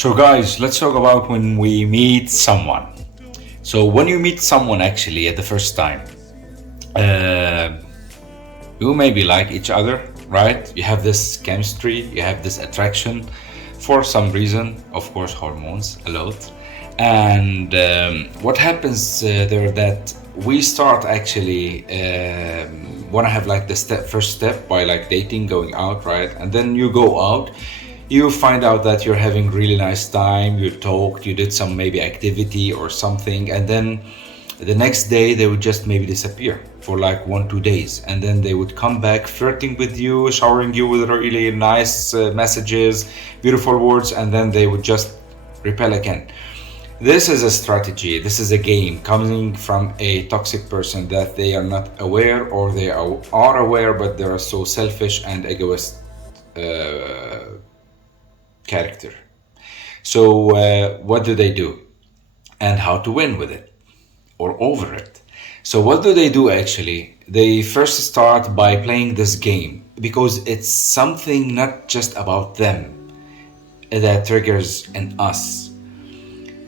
So, guys, let's talk about when we meet someone. So, when you meet someone actually at the first time, uh, you maybe like each other, right? You have this chemistry, you have this attraction for some reason, of course, hormones a lot. And what happens there that we start actually want to have like the first step by like dating, going out, right? And then you go out, you find out that you're having really nice time, you talked, you did some maybe activity or something, and then the next day they would just maybe disappear for like 1 2 days, and then they would come back flirting with you, showering you with really nice messages, beautiful words, and then they would just repel again. This is a strategy, this is a game coming from a toxic person that they are not aware, or they are aware but they are so selfish and egoist uh, character. So what do they do, and how to win with it or over it? So what do they do actually? They first start by playing this game because it's something not just about them that triggers in us.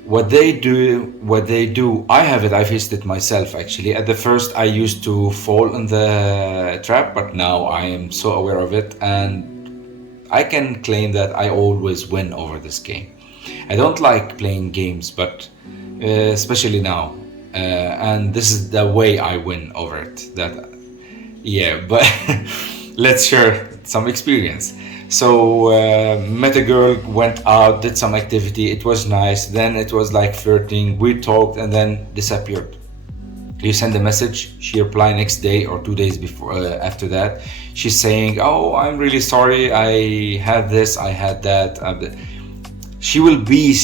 What they do, I have it, I faced it myself actually. At the first I used to fall in the trap, but now I am so aware of it, and I can claim that I always win over this game. I don't like playing games, but especially now, and this is the way I win over it. That yeah, but let's share some experience. So met a girl, went out, did some activity. It was nice. Then it was like flirting. We talked, and then disappeared. You send a message, she reply next day or 2 days before after that. She's saying, "Oh, I'm really sorry. I had this, I had that." She will be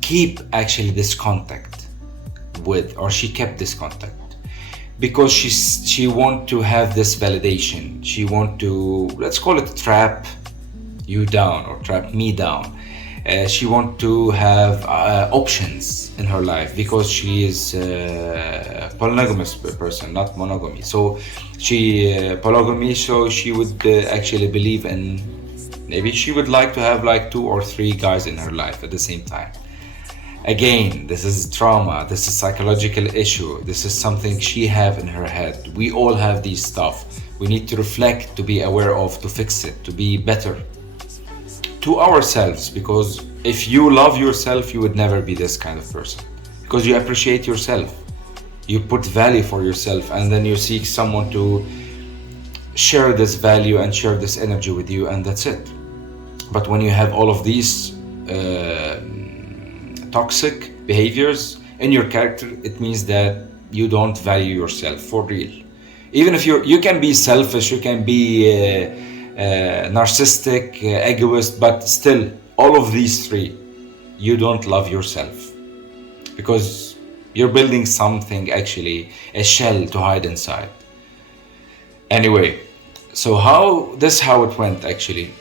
keep actually this contact with, or she kept this contact because she want to have this validation. She want to, let's call it, trap you down or trap me down. She want to have options in her life because she is polygamous person, not monogamy. So she polygamy. So she would actually believe in, maybe she would like to have like 2 or 3 guys in her life at the same time. Again, this is trauma, this is psychological issue, this is something she have in her head. We all have these stuff. We need to reflect, to be aware of, to fix it, to be better to ourselves, because if you love yourself, you would never be this kind of person, because you appreciate yourself, you put value for yourself, and then you seek someone to share this value and share this energy with you, and that's it. But when you have all of these toxic behaviors in your character, it means that you don't value yourself for real. Even if you can be selfish, you can be narcissistic, egoist, but still, all of these three, you don't love yourself because you're building something, actually a shell to hide inside. Anyway, so how it went actually.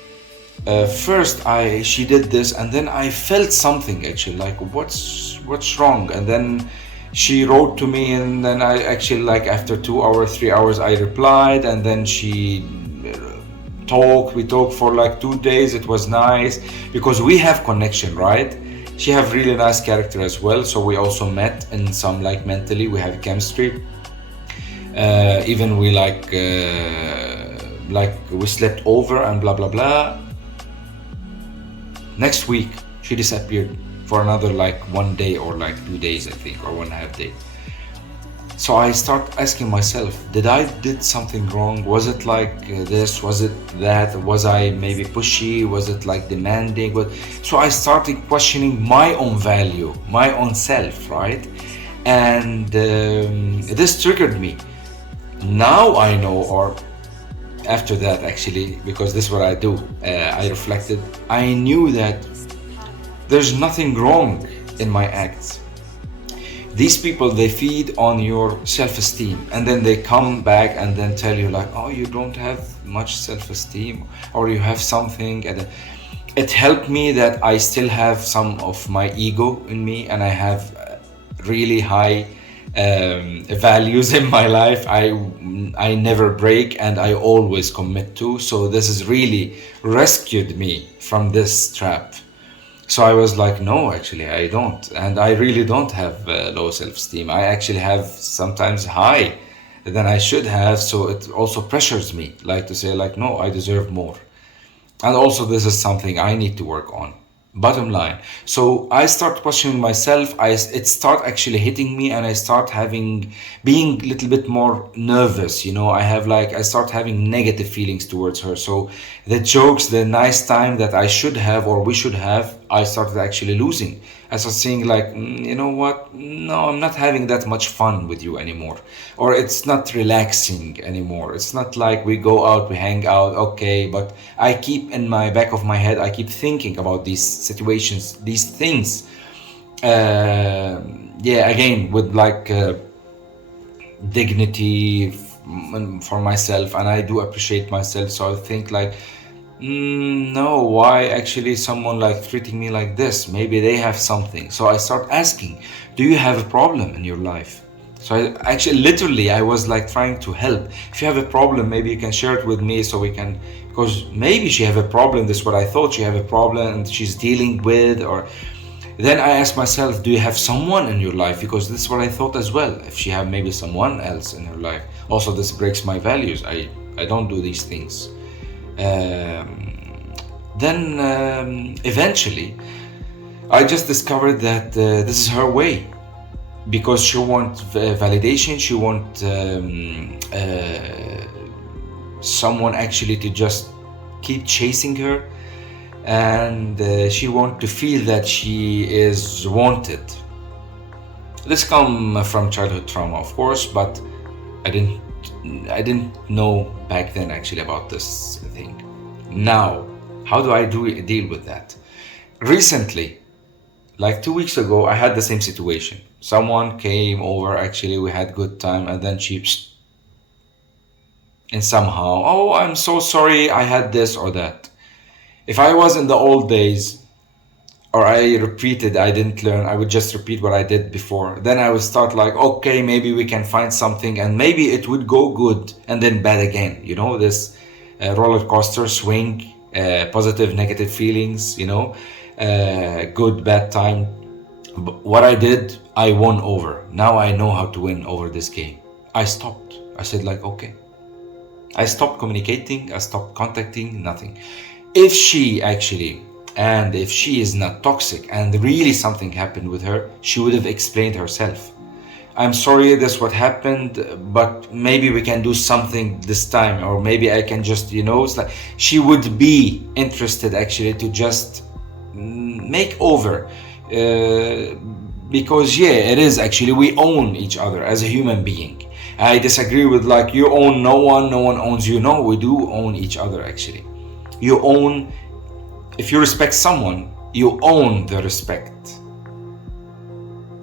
First she did this, and then I felt something actually, like what's wrong, and then she wrote to me, and then I actually, like, after 2 hours 3 hours I replied, and then she we talked for like 2 days. It was nice because we have connection, right? She have really nice character as well, so we also met in some, like, mentally we have chemistry. Even we like we slept over and blah blah blah. Next week she disappeared for another like 1 day or like 2 days, I think, or 1.5 day. So I start asking myself, did something wrong? Was it like this? Was it that? Was I maybe pushy? Was it like demanding? So I started questioning my own value, my own self, right? And this triggered me. Now I know, or after that actually, because this is what I do, I reflected, I knew that there's nothing wrong in my acts. These people, they feed on your self-esteem, and then they come back and then tell you like, oh, you don't have much self-esteem, or you have something. And it helped me that I still have some of my ego in me, and I have really high values in my life. I never break, and I always commit to. So this has really rescued me from this trap. So I was like, no, actually, I don't. And I really don't have low self esteem. I actually have sometimes high than I should have. So it also pressures me, like to say, like, no, I deserve more. And also, this is something I need to work on. Bottom line. So I start questioning myself. It start actually hitting me, and I start having being a little bit more nervous. I start having negative feelings towards her. So the jokes, the nice time that I should have or we should have, I started actually losing. I started seeing like, you know what? No, I'm not having that much fun with you anymore, or it's not relaxing anymore. It's not like we go out, we hang out, okay. But I keep in my back of my head, I keep thinking about these situations, these things. Yeah, again with like dignity for myself, and I do appreciate myself. So I think like, no, why actually someone like treating me like this? Maybe they have something. So I start asking, do you have a problem in your life? So I actually literally I was like trying to help. If you have a problem, maybe you can share it with me so we can, because maybe she have a problem. This is what I thought, she have a problem and she's dealing with. Or then I ask myself, do you have someone in your life? Because this is what I thought as well. If she have maybe someone else in her life. Also, this breaks my values. I don't do these things. Then eventually I just discovered that this is her way, because she wants validation. She wants someone actually to just keep chasing her, and she wants to feel that she is wanted. This come from childhood trauma, of course, but I didn't I didn't know back then actually about this thing. Now, how do I deal with that? Recently, like 2 weeks ago, I had the same situation. Someone came over, actually we had good time, and then she and somehow, oh, I'm so sorry, I had this or that. If I was in the old days, or I didn't learn, I would just repeat what I did before. Then I would start like, okay, maybe we can find something, and maybe it would go good and then bad again. This roller coaster swing, positive, negative feelings, good, bad time. But what I did, I won over. Now I know how to win over this game. I stopped. I said like, okay. I stopped communicating, I stopped contacting, nothing. If she actually, and if she is not toxic and really something happened with her, she would have explained herself. I'm sorry, that's what happened, but maybe we can do something this time, or maybe I can just, it's like she would be interested actually to just make over. Because, yeah, it is actually, we own each other as a human being. I disagree with like, you own no one, no one owns you. No, we do own each other actually. You own, if you respect someone, you own the respect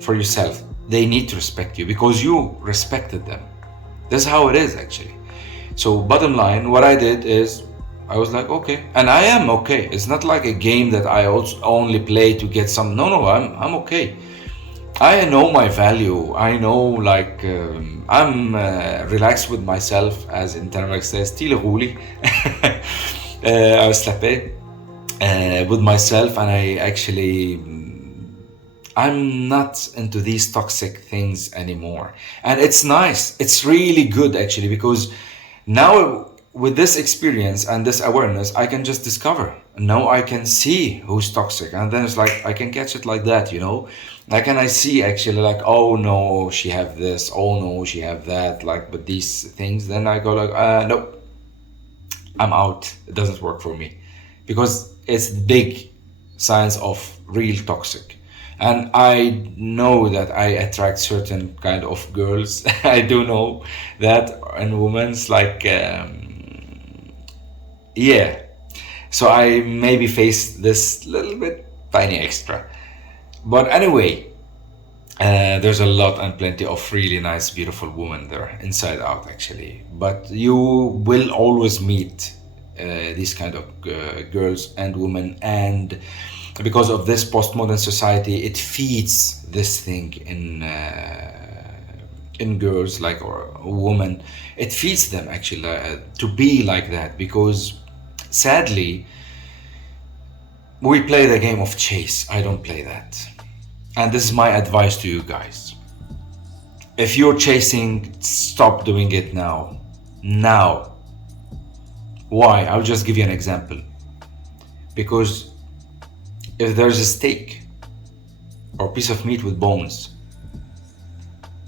for yourself. They need to respect you because you respected them. That's how it is actually. So bottom line, what I did is I was like, okay, and I am okay. It's not like a game that I also only play to get some. No, I'm okay. I know my value. I know, like, I'm relaxed with myself, as Intermark says, تيلي slapé with myself, and I actually, I'm not into these toxic things anymore. And it's nice. It's really good actually, because now with this experience and this awareness, I can just discover. Now I can see who's toxic, and then it's like I can catch it like that. Like, and I see actually like, oh no, she have this. Oh no, she have that. Like, but these things, then I go like, no, I'm out. It doesn't work for me, because it's big signs of real toxic. And I know that I attract certain kind of girls. I do know that, and women's like, yeah. So I maybe face this little bit tiny extra. But anyway, there's a lot and plenty of really nice, beautiful women there, inside out actually. But you will always meet these kind of girls and women, and because of this postmodern society, it feeds this thing in girls, like, or women. It feeds them actually to be like that, because sadly We play the game of chase. I don't play that. And this is my advice to you guys. If you're chasing, stop doing it now. Now. Why? I'll just give you an example. Because if there's a steak or piece of meat with bones,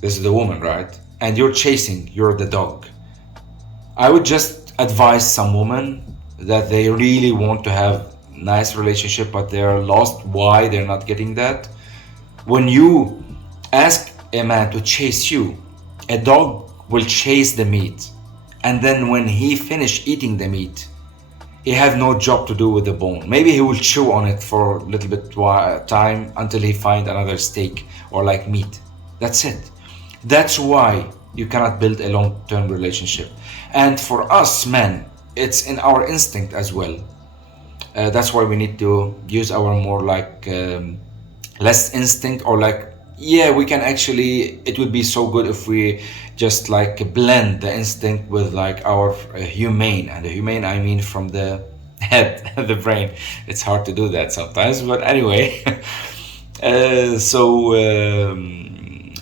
this is the woman, right? And you're chasing, you're the dog. I would just advise some women that they really want to have nice relationship, but they're lost. Why they're not getting that? When you ask a man to chase you, a dog will chase the meat, and then when he finish eating the meat, he have no job to do with the bone. Maybe he will chew on it for a little bit time until he find another steak or like meat. That's it. That's why you cannot build a long-term relationship. And for us men, it's in our instinct as well. That's why we need to use our more like less instinct, or like, yeah, we can actually, it would be so good if we just like blend the instinct with like our humane. And the humane, I mean from the head, the brain. It's hard to do that sometimes, but anyway.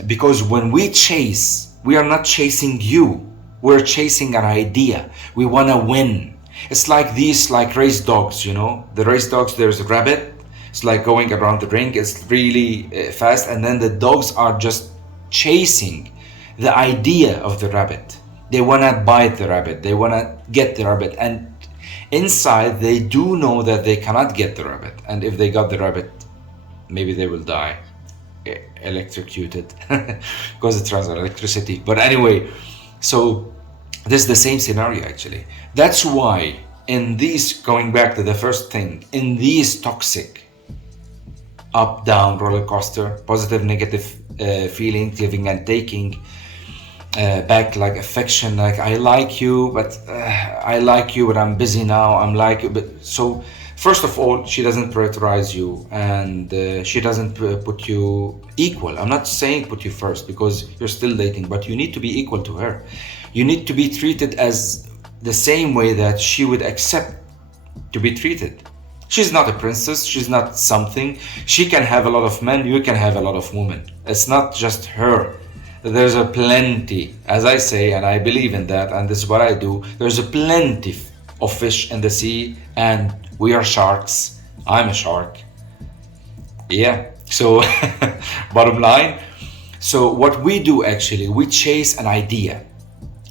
Because when we chase, we are not chasing you, we're chasing an idea. We want to win. It's like these like race dogs, you know, the race dogs. There's a rabbit, it's like going around the ring, it's really fast, and then the dogs are just chasing the idea of the rabbit. They want to bite the rabbit, they want to get the rabbit, and inside they do know that they cannot get the rabbit, and if they got the rabbit, maybe they will die electrocuted because it runs on electricity. But anyway, so this is the same scenario actually. That's why in these, going back to the first thing, in these toxic up down roller coaster, positive negative feeling, giving and taking, back like affection, like I like you but I'm busy now, I'm like you. But so first of all, she doesn't prioritize you, and she doesn't put you equal. I'm not saying put you first because you're still dating, but you need to be equal to her. You need to be treated as the same way that she would accept to be treated. She's not a princess, she's not something. She can have a lot of men, you can have a lot of women. It's not just her. There's a plenty, as I say, and I believe in that, and this is what I do. There's a plenty of fish in the sea, and we are sharks. I'm a shark. Yeah, so bottom line. So what we do actually, we chase an idea.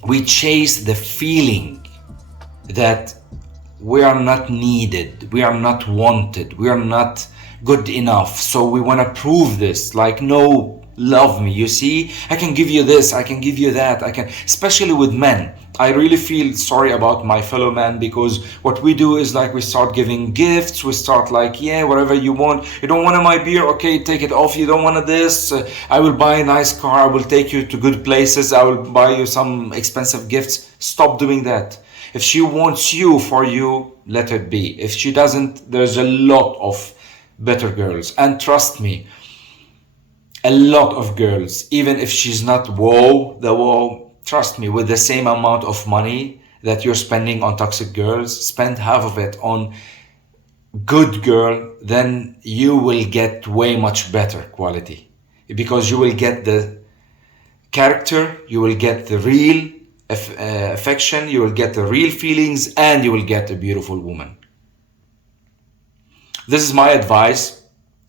We chase the feeling that we are not needed, we are not wanted, we are not good enough. So we want to prove this, like, no, love me, you see, I can give you this, I can give you that, I can, especially with men. I really feel sorry about my fellow men, because what we do is like we start giving gifts, we start like, yeah, whatever you want. You don't want my beer, okay, take it off. You don't want this, I will buy a nice car, I will take you to good places, I will buy you some expensive gifts. Stop doing that. If she wants you for you, let her be. If she doesn't, there's a lot of better girls. And trust me, a lot of girls, even if she's not wow, trust me, with the same amount of money that you're spending on toxic girls, spend half of it on good girl, then you will get way much better quality. Because you will get the character, you will get the real affection, you will get the real feelings, and you will get a beautiful woman. This is my advice.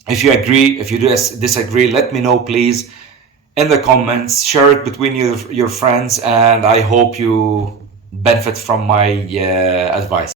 If you agree, if you disagree, let me know please in the comments. Share it between your friends, and I hope you benefit from my advice.